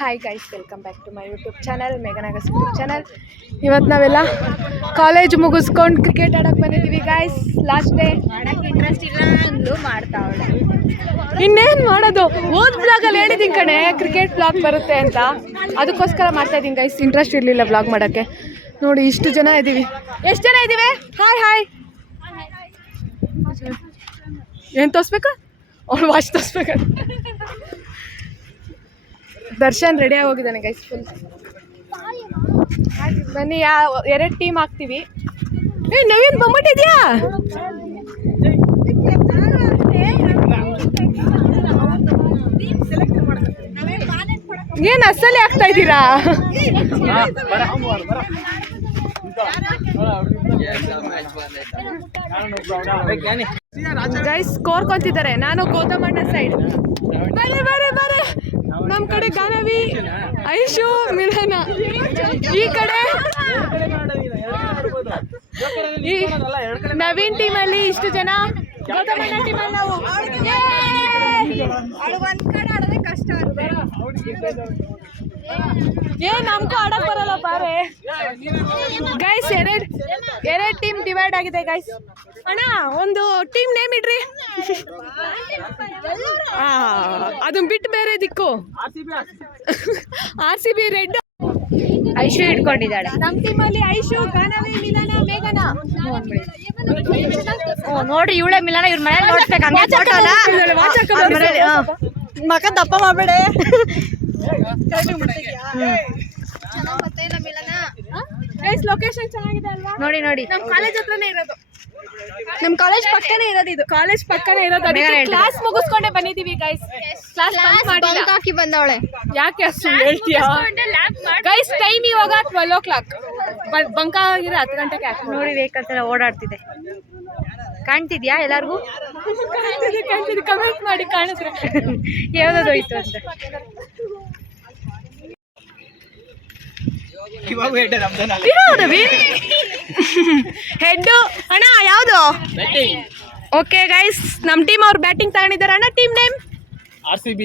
Hi guys, welcome back to my YouTube channel, ಮೇಘನಾಗಸ್ YouTube channel. ಇವತ್ತು ನಾವೆಲ್ಲ college ಮುಗಿಸ್ಕೊಂಡು ಕ್ರಿಕೆಟ್ ಆಡೋಕ್ಕೆ ಬಂದಿದ್ದೀವಿ ಗೈಸ್. Last day. ಮಾಡಕ್ಕೆ ಇಂಟ್ರೆಸ್ಟ್ ಇಲ್ಲ ಅಂದ್ಲು, ಮಾಡ್ತಾವಳೆ. ಇನ್ನೇನು ಮಾಡೋದು, ಓದ್ ಬ್ಲಾಗಲ್ಲಿ ಹೇಳಿದ್ದೀನಿ ಕಣೆ ಕ್ರಿಕೆಟ್ ಬ್ಲಾಗ್ ಬರುತ್ತೆ ಅಂತ, ಅದಕ್ಕೋಸ್ಕರ ಮಾಡ್ತಾ ಇದ್ದೀನಿ ಗೈಸ್. ಇಂಟ್ರೆಸ್ಟ್ ಇರಲಿಲ್ಲ ಬ್ಲಾಗ್ ಮಾಡೋಕ್ಕೆ. ನೋಡಿ ಇಷ್ಟು ಜನ ಇದ್ದೀವಿ. ಎಷ್ಟು ಜನ ಇದ್ದೀವಿ? Hi hi. ಏನು ತೋರಿಸ್ಬೇಕಾ? ಅವ್ಳು ವಾಚ್ ತೋರಿಸ್ಬೇಕಾ? ದರ್ಶನ್ ರೆಡಿ ಆಗೋಗಿದ್ದಾನೆ ಗೈಸ್ ಫುಲ್. ಬನ್ನಿ, ಎರಡು ಟೀಮ್ ಹಾಕ್ತೀವಿ. ನವೀನ್ ಬಂದ್ಬಿಟ್ಟಿದ್ಯಾ? ಏನು ಅಸಲಿ ಆಗ್ತಾ ಇದ್ದೀರಾ? ಗೈಸ್ ಕೋರ್ಕೊಂತಿದ್ದಾರೆ. ನಾನು ಗೌತಮಣ್ಣ ಸೈಡ್. ಬರೇ ಬರೇ ಬರೇ. ನಮ್ಮ ಕಡೆ ಗಾನವಿ, ಐಶು, ಮಿಲನ. ಈ ಕಡೆ ಈ ನವೀನ್ ಟೀಮಲ್ಲಿ ಇಷ್ಟು ಜನ, ಗೌತಮಣ್ಣ ಟೀಮಲ್ಲಿ ನಾವು. ನಮ್ಗೂ ಆಡಕ್ ಬರಲ್ಲ ಬಾರೆ ಗೈಸ್. ಎರಡು ಟೀಮ್ ಡಿವೈಡ್ ಆಗಿದೆ ಗೈಸ್. ಅಣ್ಣ ಒಂದು ಟೀಮ್ ನೇಮ್ ಇಡ್ರಿ. ಅದನ್ನ ಬಿಟ್ಟು ಬೇರೆ ದಿಕ್ಕು. RCB red. ಐಶು ಇಟ್ಕೊಂಡಿದ್ದಾಳೆ ನಮ್ಮ ಟೀಮಲ್ಲಿ. ಐಶು, ಗಾನವಿ, ಮಿಲನ, ಮೇಘನಾ. ನೋಡಿ ಇವಳೆ ಮಿಲನ. ಇವ್ರ ಮನೆ ನೋಡ್ಬೇಕು. ಮಕ ದಪ್ಪ ಮಾಡಬೇಡ. ಲೊಕೇಶನ್ ಚೆನ್ನಾಗಿದೆ ಅಲ್ವಾ? ನೋಡಿ ನೋಡಿ, ನಮ್ಮ ಕಾಲೇಜ್ ಹತ್ರನೇ ಇರೋದು. ನಮ್ಮ ಕಾಲೇಜ್ ಪಕ್ಕನೇ ಇರೋದು. ಇದು ಕಾಲೇಜ್ ಪಕ್ಕನೇ ಇರೋದು. ಕ್ಲಾಸ್ ಮುಗಿಸ್ಕೊಂಡೆ ಬಂದಿದ್ದೀವಿ ಗೈಸ್. ಕ್ಲಾಸ್ ಬಂಕ್ ಮಾಡಿಲ್ಲ. ಹಾಕಿ ಬಂದವಳೆ. ಯಾಕೆ ಅಷ್ಟು ಹೇಳ್ತೀಯಾ ಗೈಸ್? ಟೈಮ್ ಇವಾಗ 12 o'clock. ಬಂಕ ಆಗಿದ್ರೆ 10 ಗಂಟೆಗೆ ಹಾಕಿ. ನೋಡಿ ವೆಹಿಕಲ್ಸ್ ಎಲ್ಲ ಓಡಾಡ್ತಿದೆ. ಕಾಣ್ತಿದ್ಯಾ ಎಲ್ಲಾರ್ಗು? ಕಾಣ್ತಿದೆ. ಕಮೆಂಟ್ ಮಾಡಿ ಕಾಣಿಸ್ರೆ ಯಾವ್ದು ಹೋಯ್ತು ಅಂತ. ಹೆಡ್ ಅಣ್ಣ ಯಾವುದು? ಓಕೆ ಗೈಸ್, ನಮ್ಮ ಟೀಮ್ ಅವ್ರು ಬ್ಯಾಟಿಂಗ್ ತಗೊಂಡಿದ್ದಾರೆ. ಅಣ್ಣ ಟೀಮ್ ನೇಮ್? RCB.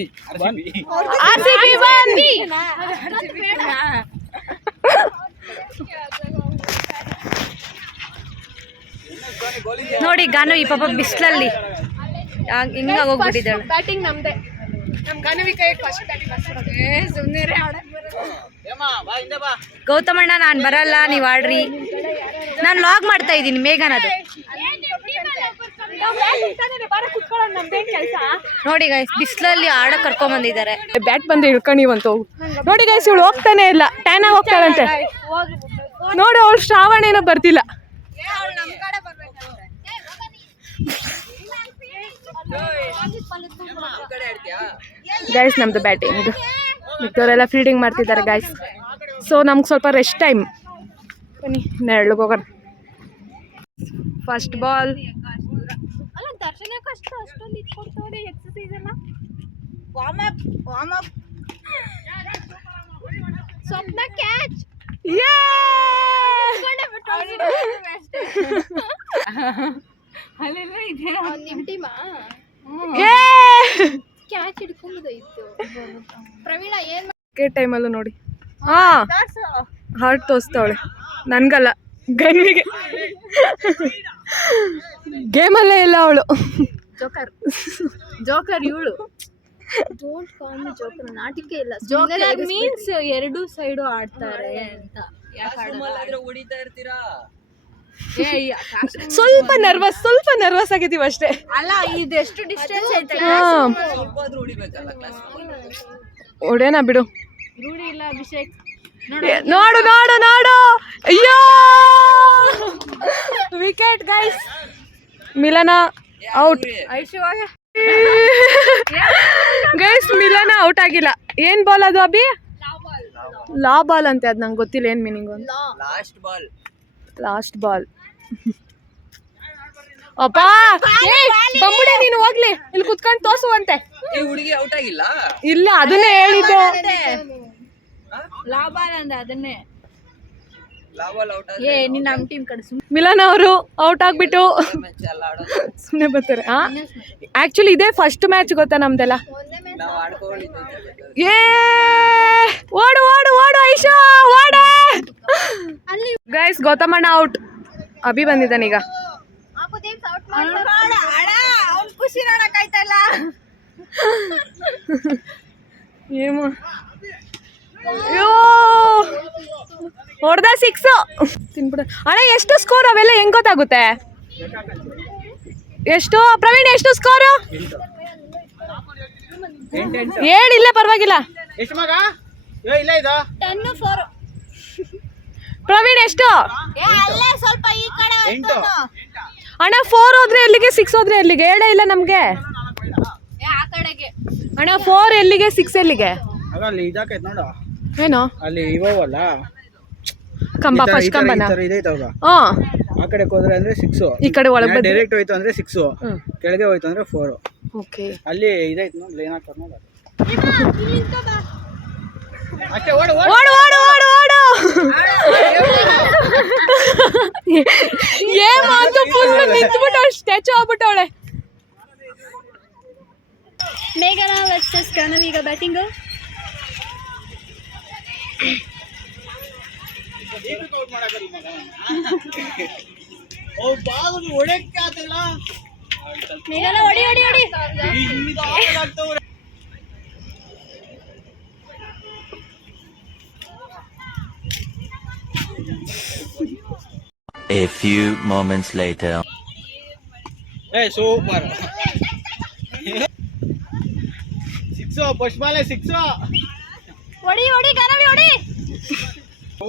ನೋಡಿ ಗಾನು ಈ ಪಾಪ ಬಿಸಿಲಲ್ಲಿ ಹಿಂಗ ಹೋಗ್ಬಿಟ್ಟಿದ್ದಾಳೆ. ಬ್ಯಾಟಿಂಗ್ ನಮ್ದೆ. ನಮ್ ಗಾನವಿ ಕೈ ಫಸ್ಟ್ ಬ್ಯಾಟಿಂಗ್. ಸುಮ್ಮನೆ ಗೌತಮಣ್ಣ ನಾನು ಬರಲ್ಲ, ನೀವು ಆಡ್ರಿ. ನಾನು ಲಾಗ್ ಮಾಡ್ತಾ ಇದ್ದೀನಿ ಮೇಘನದು. ನೋಡಿ ಗೈಸ್, ಬಿಸಿಲಲ್ಲಿ ಆಡಕ್ ಕರ್ಕೊಂಡ್ ಬಂದಿದ್ದಾರೆ. ಬ್ಯಾಟ್ ಬಂದು ಇಳ್ಕೊಂಡಿವಂತ. ನೋಡಿ ಗೈಸ್, ಇವಳು ಹೋಗ್ತಾನೆ ಇಲ್ಲ. ಟ್ಯಾನ್ ಆಗಿ ಹೋಗ್ತಾಳಂತೆ. ನೋಡಿ ಅವಳು ಶ್ರಾವಣೇನೋ ಬರ್ತಿಲ್ಲ. ಗೈಸ್ ನಮ್ದು ಬ್ಯಾಟಿಂಗ್ ಇದು. ಮಿಕ್ಕವರೆಲ್ಲ ಫೀಲ್ಡಿಂಗ್ ಮಾಡ್ತಿದ್ದಾರೆ ಗೈಸ್. ಸೊ ನಮ್ಗೆ ಸ್ವಲ್ಪ ರೆಸ್ಟ್ ಟೈಮ್. ಬನ್ನಿ ನೆರಳಿಗೆ ಹೋಗೋಣ. First ball. Swapna catch. Catch ಹಿಡ್ಕೊಂಡ್ಬುದಾಯ್ತು ಪ್ರವೀಣ. ಏನ್ ಟೈಮಲ್ಲೂ ನೋಡಿ ಹಾರ್ಟ್ ತೋರಿಸ್ತಾವಳೆ. ನನ್ಗಲ್ಲ, ಗನ್ವಿಗೆ. ಗೇಮಲ್ಲೇ ಇಲ್ಲ ಅವಳು. ಜೋಕರ್ ಇವಳು. Don't call me joker. ನಾಟಿಕೆ ಇಲ್ಲ. ಜೋಕರ್ ಮೀನ್ಸ್ ಎರಡು ಸೈಡು ಆಡ್ತಾರೆ ಅಂತ. ಸ್ವಲ್ಪ ನರ್ವಸ್ ಆಗಿದ್ದೀವಿ ಅಷ್ಟೇ. ಅಲ್ಲ, ಇದೆಷ್ಟು ಡಿಸ್ಟೆನ್ಸ್ ಐತೆ? ಹೊಡೇನಾ ಬಿಡು. ರೂಢಿ ಇಲ್ಲ ಅಭಿಷೇಕ್. ನೋಡು ನೋಡು ನೋಡು. ಅಯ್ಯೋ, ವಿಕೆಟ್ ಗೈಸ್. ಮಿಲನ ಔಟ್. ಗೈಸ್ ಮಿಲನ ಔಟ್ ಆಗಿಲ್ಲ. ಏನ್ ಬಾಲ್ ಅದು ಅಭಿ? ಲಾ ಬಾಲ್ ಅಂತೆ. ಅದು ನಂಗೆ ಗೊತ್ತಿಲ್ಲ ಏನ್ ಮೀನಿಂಗ್ ಅಂತ. Last ball. ಅಪ್ಪ ಬಂಬಿಡೆ, ನೀನು ಹೋಗ್ಲಿ. ಇಲ್ಲಿ ಕುತ್ಕೊಂಡು ತೋರ್ಸುವಂತೆ. ಹುಡುಗಿ ಔಟ್ ಆಗಿಲ್ಲ. ಇಲ್ಲ, ಅದನ್ನೇ ಹೇಳಿದ್ದು. ಲಾಭ ಅಂದ್ರೆ ಅದನ್ನೇ. ನಿನ್ನ ನಮ್ಮ ಟೀಮ್ ಕಡೆ ಮಿಲನ್ ಅವರು ಔಟ್ ಆಗ್ಬಿಟ್ಟು ಸುಮ್ಮನೆ ಬರ್ತಾರೆ. ಆಕ್ಚುಲಿ ಇದೇ ಫಸ್ಟ್ ಮ್ಯಾಚ್ ಗೊತ್ತಾ ನಮ್ದೆಲ್ಲ. ಏ ಓಡು ಓಡು ಓಡು ಐಶಾ ಓಡೆ. ಗೈಸ್ ಗೌತಮಣ್ಣ ಔಟ್. ಅಭಿ ಬಂದಿದ್ದಾನೀಗ. ಖುಷಿ ನೋಡಕ್ಕಾಯ್ತಲ್ಲ. ಏನು ಅಯ್ಯೋ ಹೊಡೆದ 6 ತಿನ್ಬಿಡ. ಅಣ್ಣ ಎಷ್ಟು ಸ್ಕೋರ್ ಅವೆಲ್ಲ ಹೆಂಗ್ ಗೊತ್ತಾಗುತ್ತೆ? ಎಷ್ಟು ಪ್ರವೀಣ್ ಎಷ್ಟು ಸ್ಕೋರು? 7 ಇಲ್ಲೇ ಪರವಾಗಿಲ್ಲ. ಎಷ್ಟು ಮಗ ಇಲ್ಲ ಇದು 10-4. ಪ್ರವೀಣ್ ಎಷ್ಟು? ಸ್ವಲ್ಪ ಈ ಕಡೆ 8 ಅಣ್ಣ 4 ಹೋದ್ರೆ ಎಲ್ಲಿಗೆ 6 ಹೋದ್ರೆ ಎಲ್ಲಿಗೆ? 7 ಇಲ್ಲ ನಮ್ಗೆ ಆ ಕಡೆಗೆ. ಅಣ್ಣ 4 ಎಲ್ಲಿಗೆ 6 ಎಲ್ಲಿಗೆ? ಅಲ್ಲಿ ಇದಾಕೈತೆ ನೋಡು, ಏನು ಅಲ್ಲಿ ಇವಲ್ಲ ಕಂಬ ಫಸ್ಟ್ ಕಂಬನ. ಇದೈತವಾಗ ಹಾ ಆ ಕಡೆ ಹೋದ್ರೆ ಅಂದ್ರೆ 6, ಈ ಕಡೆ ಒಳಗೆ ಬಂದ್ರೆ ಡೈರೆಕ್ಟ್ ಹೋಯ್ತು ಅಂದ್ರೆ 6, ಕೆಳಗೆ ಹೋಯ್ತು ಅಂದ್ರೆ 4. ಓಕೆ ಅಲ್ಲಿ ಇದೈತೆ ನೋಡಿ ಲೈನ್ ಹಾಕ್ತಾರೆ ನೋಡಿ ಅಷ್ಟೇ. ಓಡು ಓಡು ಓಡು ಓಡು ಓಡು. ಏನ್ ಮಾತು ಫುಲ್ ನಿಂತ್ಬಿಟ್ಟು ಸ್ಟ್ಯಾಚು ಆಗ್ಬಿಟ್ಟವಳೆ. ಮೇಘನ ವರ್ಸಸ್ ಕನವ್ ಈಗ ಬ್ಯಾಟಿಂಗ್. ಮೇಘನ ಹೊಡಿ ಹೊಡಿ ಹೊಡಿ. A few moments later. Super 6 first ball 6. ಹೊಡಿ ಹೊಡಿ ಕನವಿ ಹೊಡಿ. ಓ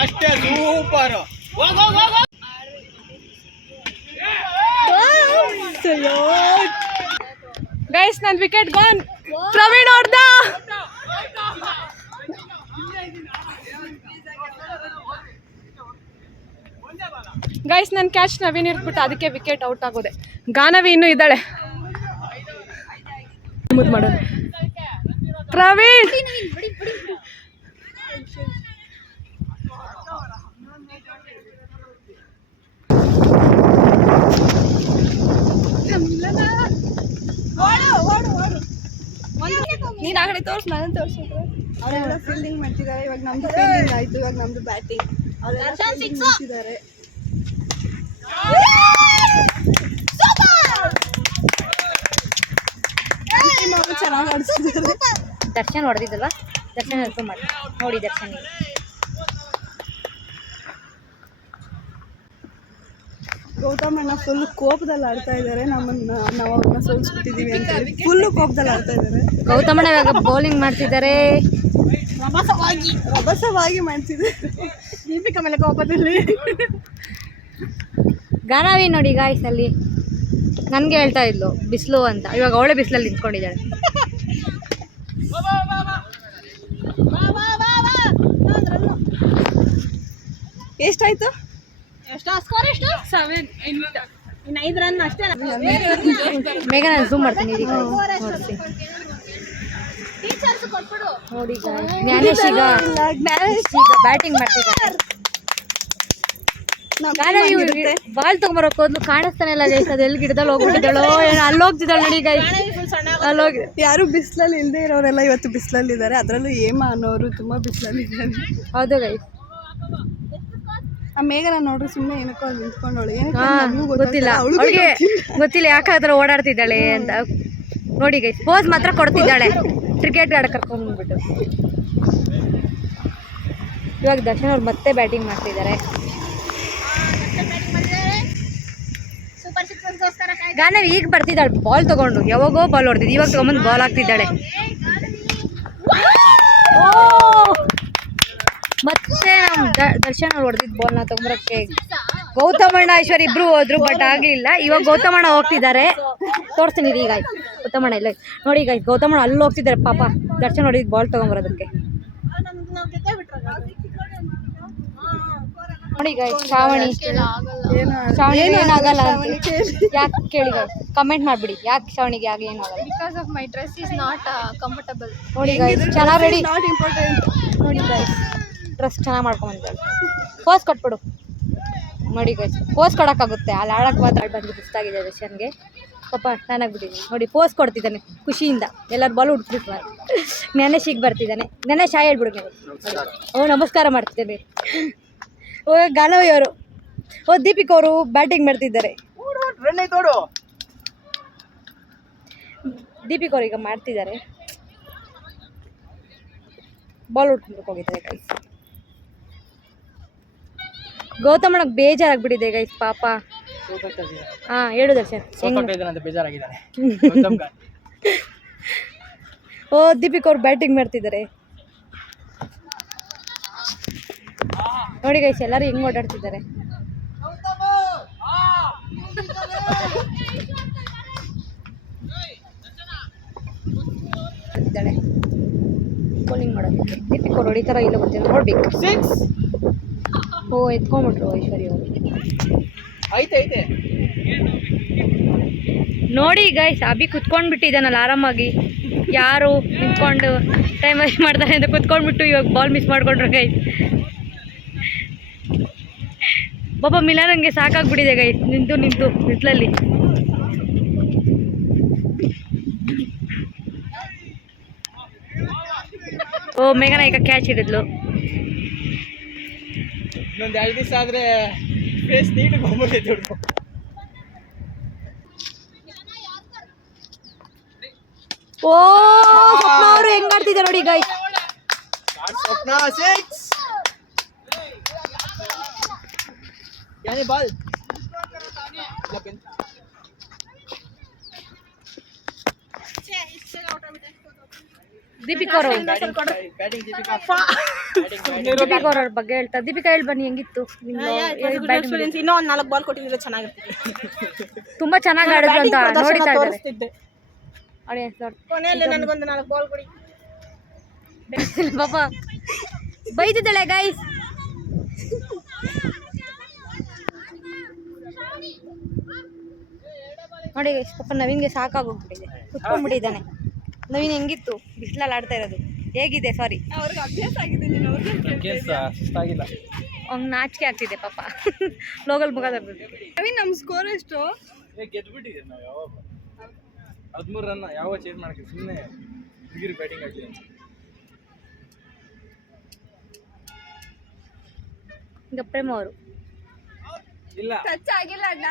ಅಷ್ಟೇ ಸೂಪರ್. ಗೈಸ್ ನನ್ ವಿಕೆಟ್ ಗಾನ್. ಪ್ರವೀಣ್ ಹೊಡ್ದ. ಗೈಸ್ ನನ್ ಕ್ಯಾಚ್ ನವೀನ್ ಇಟ್ಬಿಟ್ಟು ಅದಕ್ಕೆ ವಿಕೆಟ್ ಔಟ್ ಆಗೋದೆ. ಗಾನವಿ ಇನ್ನೂ ಇದ್ದಾಳೆ. ಮಾಡೋಣ ಪ್ರವೀಣ್. ನೀನ್ ಆ ಕಡೆ ತೋರ್ಸ್, ನಾನು ತೋರ್ಸಿದ್ರು. ಅವರೆಲ್ಲ ಫೀಲ್ಡಿಂಗ್ ಮಾಡ್ತಿದ್ದಾರೆ. ಇವಾಗ ನಮ್ದು ಫೀಲ್ಡಿಂಗ್ ಆಯ್ತು, ಇವಾಗ ನಮ್ದು ಬ್ಯಾಟಿಂಗ್. ಅವರೆಲ್ಲ ಫೀಲ್ಡಿಂಗ್ ಮಾಡ್ತಿದ್ದಾರೆ. ಚೆನ್ನಾಗಿ ಆಡಿಸಿದ್ದಾರೆ. ದರ್ಶನ್ ಹೊಡೆದಿದ್ದಲ್ವಾ? ದರ್ಶನ್ ಹೆಲ್ಪ್ ಮಾಡಿ ನೋಡಿ. ದರ್ಶನ್ ಗೌತಮಣ್ಣ ಫುಲ್ ಕೋಪದಲ್ಲಿ ಆಡ್ತಾ ಇದ್ದಾರೆ. ನಾವು ಅವ್ರನ್ನ ಸೋಲ್ಸ್ಬಿಟ್ಟಿದೀವಿ ಅಂತ ಹೇಳಿ ಫುಲ್ ಕೋಪದಲ್ಲಿ ಆಡ್ತಾ ಇದ್ದಾರೆ. ಗೌತಮಣ್ಣ ಇವಾಗ ಬೌಲಿಂಗ್ ಮಾಡ್ತಿದ್ದಾರೆ. ರಭಸವಾಗಿ ಮಾಡ್ತಿದ್ದಾರೆ. ದೀಪಿಕಾ ಮೇಲೆ ಕೋಪದಲ್ಲಿ. ಗಾನವಿ ನೋಡಿ ಗಾಯ್ಸ್ ಅಲ್ಲಿ ನನಗೆ ಹೇಳ್ತಾ ಇದ್ಲು ಬಿಸಿಲು ಅಂತ. ಇವಾಗ ಅವಳೆ ಬಿಸಿಲಲ್ಲಿ ನಿಂತ್ಕೊಂಡಿದ್ದಾಳೆ. ಎಷ್ಟಾಯ್ತು? ಇನ್ನು 5 ರನ್ ಅಷ್ಟೇ. ಬೇಗ ನಾನು ಝೂಮ್ ಮಾಡ್ತೀನಿ. ಇದೀಗ ನೋಡ್ತೀನಿ ನೋಡಿ ಜ್ಞಾನೇಶ್ ಈಗ ಬ್ಯಾಟಿಂಗ್ ಮಾಡ್ತಿದ್ದಾರೆ. ಬಾಲ್ ತಗೊಂಬರಕ್ ಹೋದ್ಲು ಕಾಣಿಸ್ತಾನೆ ಇಲ್ಲ ಗೈಸ್. ಅದು ಎಲ್ಲಿ ಗಿಡದಲ್ಲಿ ಹೋಗ್ಬಿಟ್ಟಿದ್ದಾಳೋ ಏನೋ. ಅಲ್ಲಿ ಹೋಗ್ತಿದ್ದಾಳೆ ನೋಡಿ ಗೈಸ್. ಅಲ್ಲೋಗಿ ಯಾರು ಬಿಸಿಲಲ್ಲಿ ಇಲ್ಲದೆ ಇರೋರೆಲ್ಲ ಇವತ್ತು ಬಿಸಿಲಲ್ಲಿ ಇದ್ದಾರೆ. ಅದರಲ್ಲೂ ಏಮ ಅನ್ನೋರು ತುಂಬಾ ಬಿಸಿಲಲ್ಲಿ ಇದ್ದಾರೆ. ಹೌದು ಗೈಸ್. ಆ ಮೇಘನ ನೋಡ್ರಿ ಸುಮ್ಮನೆ ಏನಕ್ಕೋ ಅಲ್ಲಿ ನಿಂತ್ಕೊಂಡವಳು. ಗೊತ್ತಿಲ್ಲ ಅವಳಿಗೆ ಗೊತ್ತಿಲ್ಲ ಯಾಕೆ ಆ ಥರ ಓಡಾಡ್ತಿದ್ದಾಳೆ ಅಂತ. ನೋಡಿ ಗೈಸ್ ಪೋಸ್ ಮಾತ್ರ ಕೊಡ್ತಿದ್ದಾಳೆ ಕ್ರಿಕೆಟ್ ಆಡ ಕರ್ಕೊಂಡ್ಬಂದ್ಬಿಟ್ಟು. ಇವಾಗ ದರ್ಶನ್ ಅವ್ರು ಮತ್ತೆ ಬ್ಯಾಟಿಂಗ್ ಮಾಡ್ತಿದ್ದಾರೆ. ಗಾನವಿ ಈಗ ಬರ್ತಿದ್ದಾಳೆ ಬಾಲ್ ತಗೊಂಡು. ಯಾವಾಗೋ ಬಾಲ್ ಹೊಡೆದಿದ್ದು ಇವಾಗ ತಗೊಂಬಂದು ಬಾಲ್ ಹಾಕ್ತಿದ್ದಾಳೆ. ಮತ್ತೆ ನಮ್ಮ ದರ್ಶನ್ ಅವ್ರು ಹೊಡೆದಿದ್ದು ಬಾಲ್ನ ತಗೊಂಬರಕ್ಕೆ ಗೌತಮಣ್ಣ ಐಶ್ವರ್ಯ ಇಬ್ರು ಹೋದ್ರು, ಬಟ್ ಆಗ್ಲಿಲ್ಲ. ಇವಾಗ ಗೌತಮಣ್ಣ ಹೋಗ್ತಿದ್ದಾರೆ. ತೋರಿಸ್ತೀನಿ ಈಗ ಗೌತಮಣ್ಣ ಇಲ್ಲ ನೋಡಿ. ಈಗ ಗೌತಮಣ್ಣ ಅಲ್ಲಿ ಹೋಗ್ತಿದ್ದಾರೆ ಪಾಪ ದರ್ಶನ್ ಹೊಡೆದಿದ್ದು ಬಾಲ್ ತಗೊಂಬರೋದಕ್ಕೆ. ನೋಡಿ ಈಗ ಶ್ರಾವಣಿ ಏನಾಗಲ್ಲ ಯಾಕೆ ಕೇಳಿ ಕಮೆಂಟ್ ಮಾಡಿಬಿಡಿ. ಯಾಕೆ ಶ್ರಾವಣಿಗೆ ಆಗಲಿ ಏನಾಗಲ್ಲ? Because of my dress is not comfortable. ನೋಡಿ ಗೈಸ್ ಚೆನ್ನಾಗಿ ರೆಡಿ. Not important. ನೋಡಿ ಗೈಸ್ ಡ್ರೆಸ್ ಚೆನ್ನಾಗಿ ಮಾಡ್ಕೊಂಡ್ಬಂದಿದ್ದಾಳೆ. ಪೋಸ್ ಕೊಟ್ಬಿಡು. ನೋಡಿ ಗೈಸ್ ಪೋಸ್ ಕೊಡೋಕ್ಕಾಗುತ್ತೆ ಅಲ್ಲಿ ಆಡಕ್ಕೆ ಮಾತಾಡಿ ಬಂದು ಸುಸ್ತಾಗಿದೆ ದರ್ಶನ್ಗೆ ಪಾಪ ನಾನಾಗ್ಬಿಟ್ಟಿದ್ದೀನಿ ನೋಡಿ ಪೋಸ್ ಕೊಡ್ತಿದ್ದಾನೆ ಖುಷಿಯಿಂದ ಎಲ್ಲರೂ ಬಾಲ್ ಹುಡ್ಬಿಟ್ಟು ಜ್ಞಾನೇಶಿಗೆ ಬರ್ತಿದ್ದಾನೆ ಜ್ಞಾನೇಶ್ ಹಾಯ್ ಹೇಳ್ಬಿಡು ನೀವು ನಮಸ್ಕಾರ ಮಾಡ್ತಿದ್ದೇನೆ ಓ ಗಾನವಿ ಅವರು ಓ ದೀಪಿಕ್ ಅವರು ಬ್ಯಾಟಿಂಗ್ ಮಾಡ್ತಿದ್ದಾರೆ ದೀಪಿಕ್ ಅವರು ಈಗ ಮಾಡ್ತಿದ್ದಾರೆ ಬಾಲ್ ಹುಡ್ಕೊಂಡು ಹೋಗಿದ್ದಾರೆ ಗೈಸ್ ಗೌತಮನಿಗೆ ಬೇಜಾರಾಗ್ಬಿಟ್ಟಿದೆ ಗೈಸ್ ಪಾಪ ಹಾಂ ಹೇಳು ದರ್ಶನ್ ಓ ದೀಪಿಕ್ ಅವ್ರು ಬ್ಯಾಟಿಂಗ್ ಮಾಡ್ತಿದ್ದಾರೆ ನೋಡಿ ಗೈಸ್ ಎಲ್ಲರೂ ಹೆಂಗ್ ಓಡಾಡ್ತಿದ್ದಾರೆ ಬೌಲಿಂಗ್ ಮಾಡೋದಕ್ಕೆ ದೀಪಿಕ್ ಅವ್ರು ಹೊಡಿತಾರ ಇಲ್ಲ ಗೊತ್ತಿಲ್ಲ ನೋಡ್ಬೇಕು ಓ ಎತ್ಕೊಂಡ್ಬಿಟ್ರು ಐಶ್ವರ್ಯ ಅವರು ಐತೆ ನೋಡಿ ಗೈಸ್ ಅಭಿ ಕುತ್ಕೊಂಡ್ಬಿಟ್ಟಿದ್ದಾನಲ್ಲ ಆರಾಮಾಗಿ ಯಾರು ನಿಂತ್ಕೊಂಡು ಟೈಮ್ ವೇಸ್ಟ್ ಮಾಡ್ತಾರೆ ಅಂತ ಕುತ್ಕೊಂಡ್ಬಿಟ್ಟು ಇವಾಗ ಬಾಲ್ ಮಿಸ್ ಮಾಡ್ಕೊಂಡ್ರು ಗೈಸ್ ಪಾಪ ಮಿಲಾನಂಗೆ ಸಾಕಾಗ್ಬಿಟ್ಟಿದೆ ಗೈಸ್ ನಿಂತು ಬಿಸಿಲಲ್ಲಿ ಓ ಮೇಘನ ಈಗ ಕ್ಯಾಚ್ ಹಿಡಿದ್ಲು ಇನ್ನೊಂದು 2 ದಿವಸ ಆದ್ರೆ ಫೇಸ್ ನೀಟಾಗಿ ಹೋಗ್ಬಿಟ್ಟೈತೆ ಹುಡುಗ ಓ ಸ್ವಪ್ನ ಅವರು ಹೆಂಗ್ ಆಡ್ತಿದ್ದಾರೆ ನೋಡಿ ಗೈಸ್ ಸ್ವಪ್ನ 6 ಯಾನೇ ಬಾಲ್ ದೀಪಿಕ್ ಅವರು ದೀಪಿಕ್ ಅವ್ರ ಬಗ್ಗೆ ಹೇಳ್ತಾರೆ ದೀಪಿಕಾ ಹೇಳಿ ಬನ್ನಿ ಹೆಂಗಿತ್ತು ಇನ್ನೂ ಒಂದು 4 ಬಾಲ್ ಕೊಟ್ಟಿದ್ರೆ ಚೆನ್ನಾಗಿರ್ತಿತ್ತು ತುಂಬಾ ಚೆನ್ನಾಗಿ ಆಡಿದ್ರು ಅಂತ ನೋಡ್ತಾ ಇದ್ದಾರೆ ಕೊನೆಯಲ್ಲಿ ನನಗೊಂದು 4 ಬಾಲ್ ಕೊಡಿ ಪಾಪ ಬೈದಿದ್ದಾಳೆ ಗೈಸ್ ನೋಡಿ ಗೈಸ್ ಪಾಪ ನವೀನ್ಗೆ ಸಾಕಾಗೋಗ್ಬಿಟ್ಟಿದೆ ಕುತ್ಕೊಂಡ್ಬಿಟ್ಟಿದ್ದಾನೆ ನವೀನ್ ಹೆಂಗಿತ್ತು ಬಿಸಿಲಲ್ಲಿ ಆಡ್ತಾ ಇರೋದು ಹೇಗಿದೆ ಸಾರಿ ಅವ್ರಿಗೆ ಅಭ್ಯಾಸ ಆಗಿದೆ ಅವ್ನು ನಾಚಿಕೆ ಆಗ್ತಿದೆ ಪಾಪ ಲೋಕಲ್ ಮುಖ ನಮ್ಮ ಸ್ಕೋರ್ ಎಷ್ಟು ಗೆದ್ಬಿಟ್ಟಿದೆ ನಾವು ಯಾವಾಗ 13 ರನ್ ಯಾವ ಚೇಂಜ್ ಮಾಡಕ್ಕೆ ಸುಮ್ಮನೆ ಹುಡುಗಿರು ಬ್ಯಾಟಿಂಗ್ ಹಾಕಿ ಈಗ ಪ್ರೇಮ ಅವರು ಇಲ್ಲ ಟಚ್ ಆಗಿಲ್ಲ ಅಣ್ಣ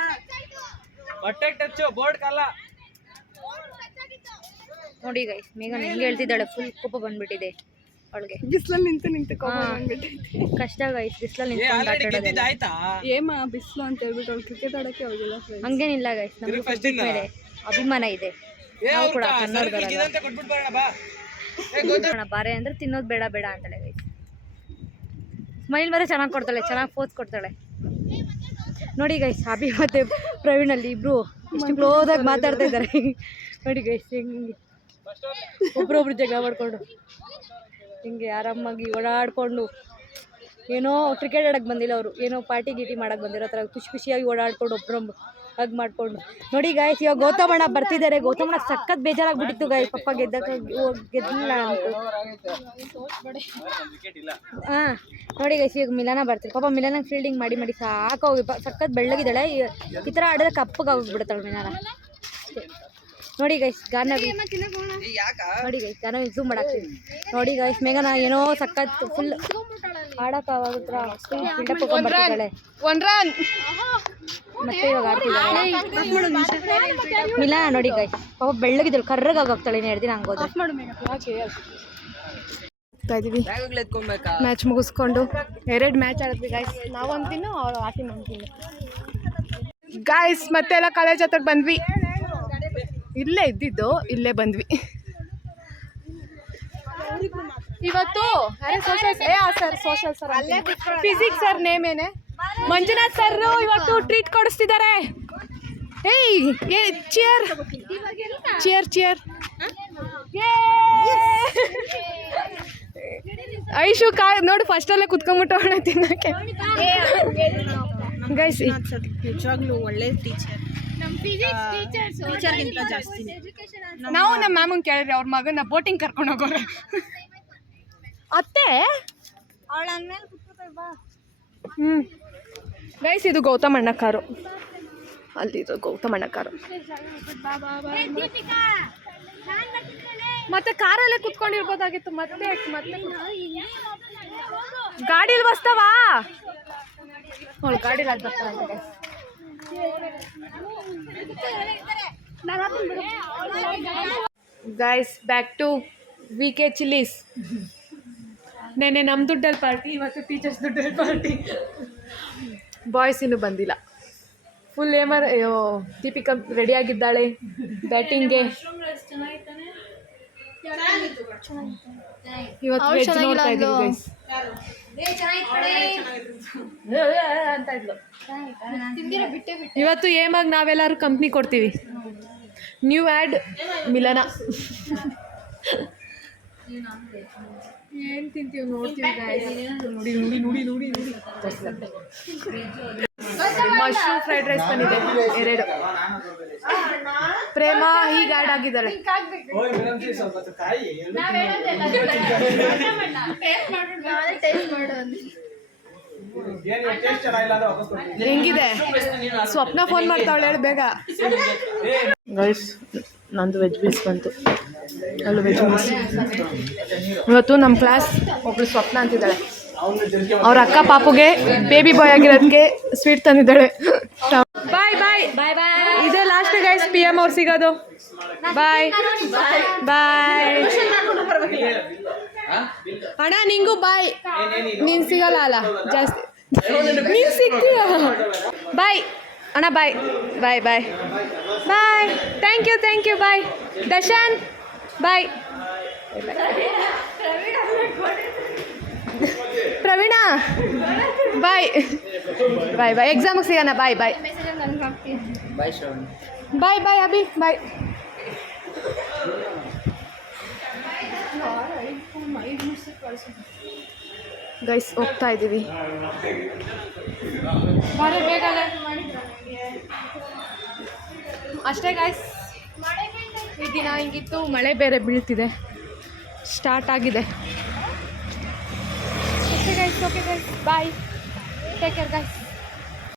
ಬಟ್ಟೆ ಟಚ್ ಬೋರ್ಡ್ ಕಾಲ ನೋಡಿ ಗೈಸ್ ಮೇಘನ ಹೆಂಗೆ ಹೇಳ್ತಿದ್ದಾಳೆ ಫುಲ್ ಕೋಪ ಬಂದ್ಬಿಟ್ಟಿದೆ ಅವಳಿಗೆ ಬಿಸಿಲಲ್ಲಿ ನಿಂತು ಕಷ್ಟ ಗೈಸ್ ಬಿಸಿಲಲ್ಲಿ ನಿಂತ್ಕೊಂಡು ಆಟ ಆಡೋದೆಲ್ಲ ಆಯ್ತಾ ಏಮ ಬಿಸಿಲು ಅಂತ ಹೇಳ್ಬಿಟ್ಟು ಅವ್ಳು ಕ್ರಿಕೆಟ್ ಆಡಕ್ಕೆ ಹೋಗಿಲ್ಲ ಹಂಗೇನಿಲ್ಲ ಗೈಸ್ ನಮ್ಗೆ ಕ್ರಿಕೆಟ್ ಮೇಲೆ ಅಭಿಮಾನ ಇದೆ ನಾವು ಕೂಡ ಕನ್ನಡದವರಲ್ಲ ಬಾರೆ ಅಂದ್ರೆ ತಿನ್ನೋದು ಬೇಡ ಬೇಡ ಅಂತಾಳೆ ಗೈಸ್ ಸ್ಮೈಲ್ ಬೇರೆ ಚೆನ್ನಾಗಿ ಕೊಡ್ತಾಳೆ ಚೆನ್ನಾಗಿ ಪೋಸ್ ಕೊಡ್ತಾಳೆ ನೋಡಿ ಗೈಸ್ ಅಭಿ ಮತ್ತೆ ಪ್ರವೀಣಲ್ಲಿ ಇಬ್ರು ಎಷ್ಟು ಕ್ಲೋಸ್ ಆಗಿ ಮಾತಾಡ್ತಾ ಇದ್ದಾರೆ ನೋಡಿ ಗೈಸ್ ಹೆಂಗೆ ಒಬ್ರೊಬ್ರು ಜಗಳ ಮಾಡ್ಕೊಂಡು ಹಿಂಗೆ ಆರಾಮಾಗಿ ಓಡಾಡ್ಕೊಂಡು ಏನೋ ಕ್ರಿಕೆಟ್ ಆಡಕ್ಕೆ ಬಂದಿಲ್ಲ ಅವರು ಏನೋ ಪಾರ್ಟಿ ಗೀಟಿ ಮಾಡಕ್ಕೆ ಬಂದಿರೋ ಥರ ಖುಷಿಯಾಗಿ ಓಡಾಡ್ಕೊಂಡು ಒಬ್ರೊಬ್ರು ಹಗ್ ಮಾಡ್ಕೊಂಡು ನೋಡಿ ಗಾಯ್ಸ್ ಇವಾಗ ಗೌತಮಣ್ಣ ಬರ್ತಿದ್ದಾರೆ ಗೌತಮಣ್ಣ ಸಖತ್ ಬೇಜಾರಾಗ್ಬಿಟ್ಟಿತ್ತು ಗಾಯ್ಸ್ ಪಪ್ಪ ಗೆದ್ದಿಲ್ಲ ಅಂತ ಹಾಂ ನೋಡಿ ಗೈಸ್ ಇವಾಗ ಮಿಲಾನ ಬರ್ತೀವಿ ಪಾಪ ಮಿಲಾನಂಗೆ ಫೀಲ್ಡಿಂಗ್ ಮಾಡಿ ಸಾಕೋಗಿ ಸಖತ್ ಬೆಳ್ಳಗಿದ್ದಾಳೆ ಈ ಥರ ಆಡಿದ್ರೆ ಕಪ್ಪಗೆ ಹೋಗ್ಬಿಡ್ತಾಳೆ ಮಿಲಾನ ನೋಡಿ ಗೈಸ್ ಗಾನವಿ ನೋಡಿ ಗೈಸ್ ಗಾನವಿ ಝೂಮ್ ಮಾಡಾಕ್ತೀವಿ ನೋಡಿ ಗೈಸ್ ಮೇಘನ ಏನೋ ಸಖತ್ ಫುಲ್ ಆಡೋಕ್ಕಾಗತ್ರ ಬಿಲ್ಡಪ್ ಬರ್ತಿದ್ದಾಳೆ ಮತ್ತೆ ಇವಾಗ ಆಡ್ತಿದ್ದಾಳೆ ಮಿಲಾನ ನೋಡಿ ಗೈಸ್ ಪಾಪ ಬೆಳ್ಳಗಿದ್ದಾಳೆ ಕರ್ರಗಾಗಿ ಹೋಗ್ತಾಳೆ ಇನ್ನು 2 ದಿನ ಹಂಗೋದ್ರೆ ಇದೀವಿ ಮ್ಯಾಚ್ ಮುಗಿಸ್ಕೊಂಡು 2 ಮ್ಯಾಚ್ ಆಡಿದ್ವಿ ಗಾಯ್ಸ್ ನಾವು ಅಂತೀನಿ ಅವ್ರು ಆಟಿನ ಅಂತೀನಿ ಗಾಯ್ಸ್ ಮತ್ತೆಲ್ಲ ಕಾಲೇಜ್ ಹತ್ರಕ್ಕೆ ಬಂದ್ವಿ ಇಲ್ಲೇ ಇದ್ದಿದ್ದು ಇಲ್ಲೇ ಬಂದ್ವಿ ಇವತ್ತು social sir physics sir name ಏನೇ ಮಂಜುನಾಥ್ ಸರ್ ಇವತ್ತು ಟ್ರೀಟ್ ಕೊಡಿಸ್ತಿದ್ದಾರೆ ಏಯ್ ಚಿಯರ್ ಚಿಯರ್ ಚಿಯರ್ ಐಶು ನೋಡಿ ಫಸ್ಟಲ್ಲೇ ಕುತ್ಕೊಂಡ್ಬಿಟ್ಟು ಅವಳ ತಿನ್ನಕ್ಕೆ ಗೈಸ್ ನಿಜವಾಗ್ಲೂ ಒಳ್ಳೆ ಟೀಚರ್ ಟೀಚರ್ಗಿಂತ ಜಾಸ್ತಿ ನಾವು ನಮ್ಮ ಮ್ಯಾಮಂಗೆ ಕೇಳಿದ್ರಿ ಅವ್ರ ಮಗನ ಬೋಟಿಂಗ್ ಕರ್ಕೊಂಡು ಹೋಗೋರು ಅತ್ತೆ ಅವಳ ಅಂದ್ಮೇಲೆ ಹ್ಞೂ ಗೈಸ್ ಇದು ಗೌತಮಣ್ಣ ಕಾರು, ಅಲ್ಲಿದು ಗೌತಮಣ್ಣ ಕಾರು. ಮತ್ತೆ ಕಾರಲ್ಲೇ ಕುತ್ಕೊಂಡಿರ್ಬೋದಾಗಿತ್ತು. ಮತ್ತೆ ಗಾಡಿಲಿ ಬಸ್ತಾವಾ ಅವಳು ಗಾಡಿಲಿ ಅದು ಬರ್ತಾಳೆ. Guys back to VK Chillies. ನೆನ್ನೆ ನಮ್ಮ ದುಡ್ಡಲ್ಲಿ ಪಾರ್ಟಿ, ಇವತ್ತು ಟೀಚರ್ಸ್ ದುಡ್ಡಲ್ಲಿ ಪಾರ್ಟಿ. ಬಾಯ್ಸ್ ಇನ್ನೂ ಬಂದಿಲ್ಲ. ಫುಲ್ ಅಯ್ಯೋ ದೀಪಿಕಾ ರೆಡಿಯಾಗಿದ್ದಾಳೆ ಬ್ಯಾಟಿಂಗ್ಗೆ. ಇವತ್ತು ವೆಜ್ ನೋಡ್ತಾ ಇದ್ದೀವಿ ಗೈಸ್ ಅಂತ ಇದ್ಲು. ಇವತ್ತು ಏಮಾಗಿ ನಾವೆಲ್ಲರೂ ಕಂಪ್ನಿ ಕೊಡ್ತೀವಿ. ನ್ಯೂ ಆ್ಯಡ್ ಮಿಲನ. ಏನು ತಿಂತೀವಿ ನೋಡ್ತೀವಿ ಗೈಸ್. ನೋಡಿ ನೋಡಿ ನೋಡಿ ನೋಡಿ ನೋಡಿ. ಮಶ್ರೂಮ್ ಫ್ರೈಡ್ ರೈಸ್ ಬಂದಿದೆ 2. ಪ್ರೇಮ ಹೀಗೆ ಆ್ಯಡ್ ಆಗಿದ್ದಾಳೆ. ಹೆಂಗಿದೆ? ಸ್ವಪ್ನ ಫೋನ್ ಮಾಡ್ತಾವಳೆ, ಹೇಳಿ ಬೇಗ. ಗೈಸ್ ನಂದು ವೆಜ್ ಮೀಲ್ಸ್ ಬಂತು. ಅಲ್ಲೂ ವೆಜ್ ಮೀಲ್ಸ್. ಇವತ್ತು ನಮ್ಮ ಕ್ಲಾಸ್ ಒಬ್ಳು ಸ್ವಪ್ನ ಅಂತಿದ್ದಾಳೆ. ಅವ್ರ ಅಕ್ಕ ಪಾಪುಗೆ ಬೇಬಿ ಬಾಯ್ ಆಗಿರೋದಕ್ಕೆ ಸ್ವೀಟ್ ತಂದಿದ್ದಾಳೆ. ಬಾಯ್ ಬಾಯ್ ಬಾಯ್ ಬಾಯ್. ಇದೇ ಲಾಸ್ಟ್ ಗೈಸ್ PM ಅವ್ರು ಸಿಗೋದು. ಬಾಯ್ ಬಾಯ್. ಅಣ್ಣ ನಿಂಗೂ ಬಾಯ್. ನೀನು ಸಿಗಲ್ಲ ಅಲ್ಲ ಜಾಸ್ತಿ, ನೀನು ಸಿಗ್ತೀಯ. ಬಾಯ್ ಅಣ್ಣ, bye bye bye bye. Thank you bye. Darshan bye. Praveena bye bye bye. ಎಕ್ಸಾಮಿಗೆ ಸಿಗೋಣ. ಬಾಯ್ ಬಾಯ್ ಬಾಯ್ ಬಾಯ್. ಅಭಿ ಬಾಯ್. ಗೈಸ್ ಹೋಗ್ತಾ ಇದ್ದೀವಿ. ಅಷ್ಟೇ ಗೈಸ್, ಈ ದಿನ ಹಿಂಗಿತ್ತು. ಮಳೆ ಬೇರೆ ಬೀಳ್ತಿದೆ, ಸ್ಟಾರ್ಟ್ ಆಗಿದೆ. Okay guys bye. Take care guys.